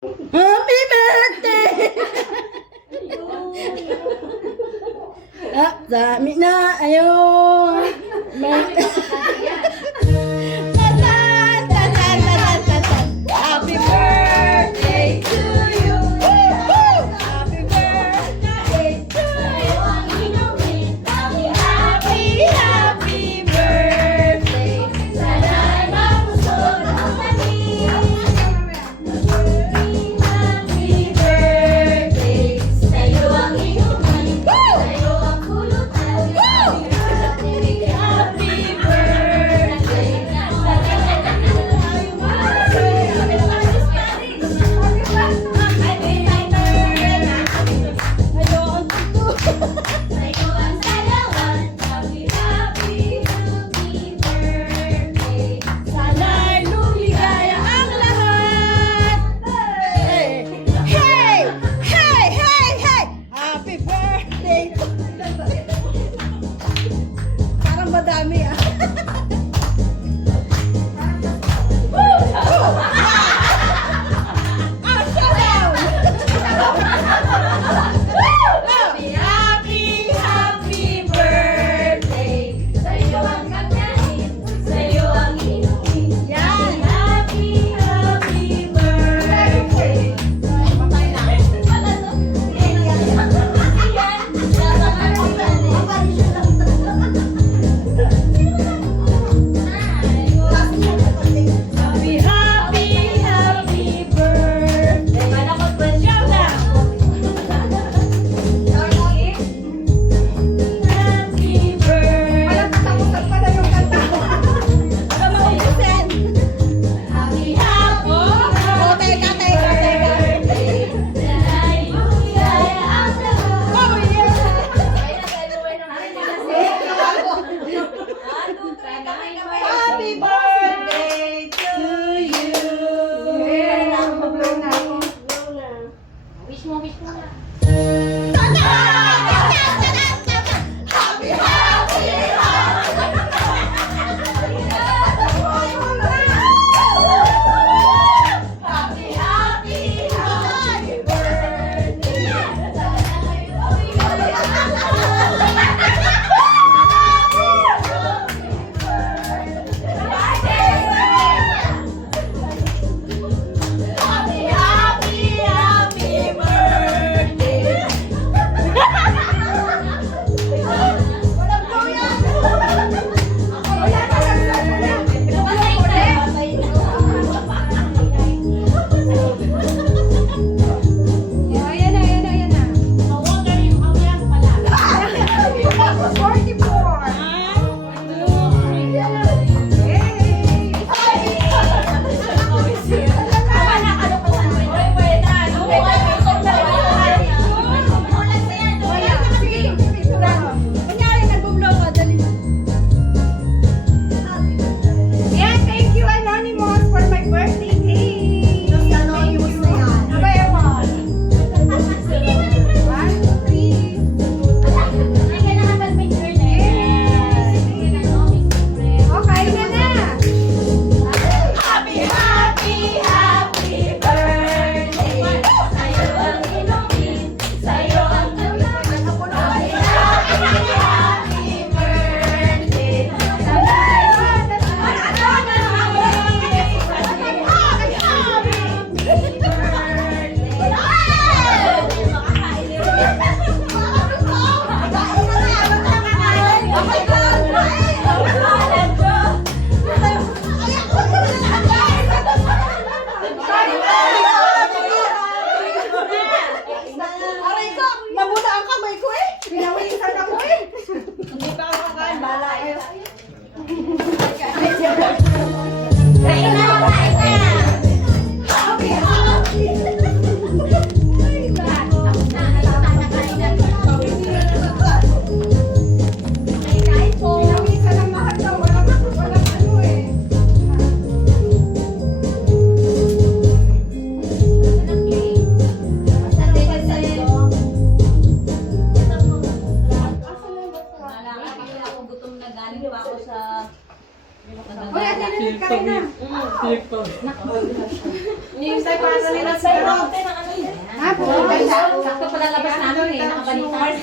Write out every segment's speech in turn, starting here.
Happy birthday! Dami na, ayun. Happy birthday to you. Happy birthday to you. Happy birthday. Sana'y mapusok ang tanim. Happy birthday. Sa'yo ang inuman. Sa'yo ang kulutan. Happy birthday. Sana'y lumigaya ang lahat. Hey! Hey! Hey! Hey! Happy birthday! Parang madami ah. Happy birthday. Sa'yo ang kakain, sa'yo ang inumin. Yan. Happy birthday. Patay na. Wala to. Happy birthday. Manakot pa siya na. Happy birthday. Walang katapusan pala yung kanta. Wala maubusin. Happy teka. Sana'y lumigaya ang lahat. Oh, yeah. Happy birthday to you. Wish mo na. Thank you, Anonymous, for my birthday cake. Anonymous na yan. Abay, Amon. 1, 2, 3. Okay, na na. Happy birthday. Sa'yo ang inumin, sa'yo ang kulutan. Happy birthday. Aray ko, mabuta ang kamay ko eh. Pinawisan ako eh. Hindi pa ako kakain, bala kayo. Pinawisan ang lahat daw, walang ano eh. Gutom na galing pa ako sa Hoy, Ate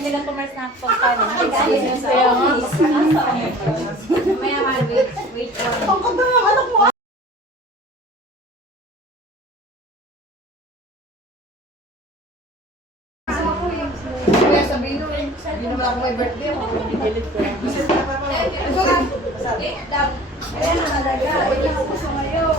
nilang commerce na pagkano. Kaya nga. Mamaya man, wait lang. Ang ganda ng anak mo. Kaya sabihin mo, hindi naman ako may birthday. Ako pinipilit ko. Ayan na talaga. Ito ako sa ngayon.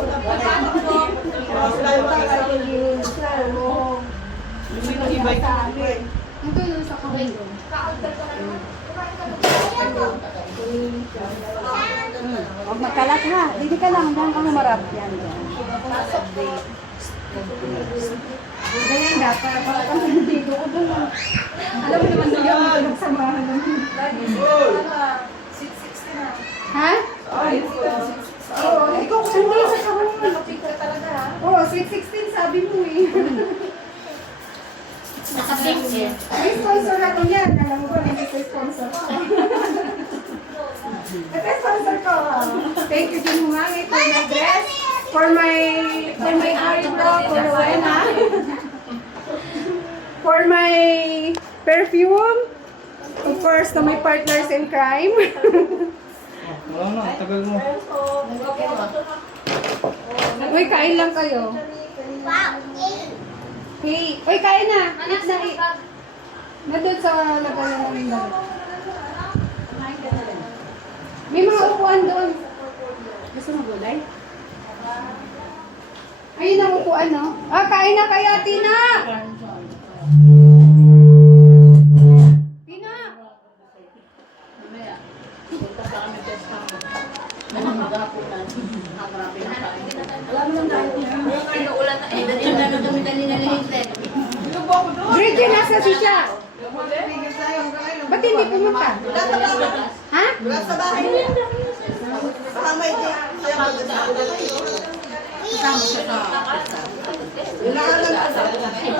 Huwag magkalat ha. Dito ka lang. Diyan ka humarap. Yan. Ganyan dapat. Parang dito ko doon. Alam mo naman na yung nagsamahan namin. Ha? Oo, ikaw ko hindi sa kawan. Oo, sweet 16 sabi mo eh. Naka-six eh. May sponsor ako yan. Alam mo ba, hindi ko sponsor ko. Ito sponsor ko. Thank you, Jinumangit, for my dress, for my eyebrow, for Rowena, for my perfume, of course, to my partners in crime. Wala na, tagal mo. Uy, kain lang kayo. Hey, uy, kain na. Eat na, eat. Nandun sa lagayan namin damit. May mga upuan doon. Gusto mo gulay? Ayun ang upuan, no? Ah, kain na kayo, Tina! Tina! Inuulan na eh. Dahil na kami kanina nilitlet. Bridge, nasa siya. Ba't hindi pumunta? Ha? Wala sa bahay niya. Kasama ito. Kasama siya sa... Wala ka lang.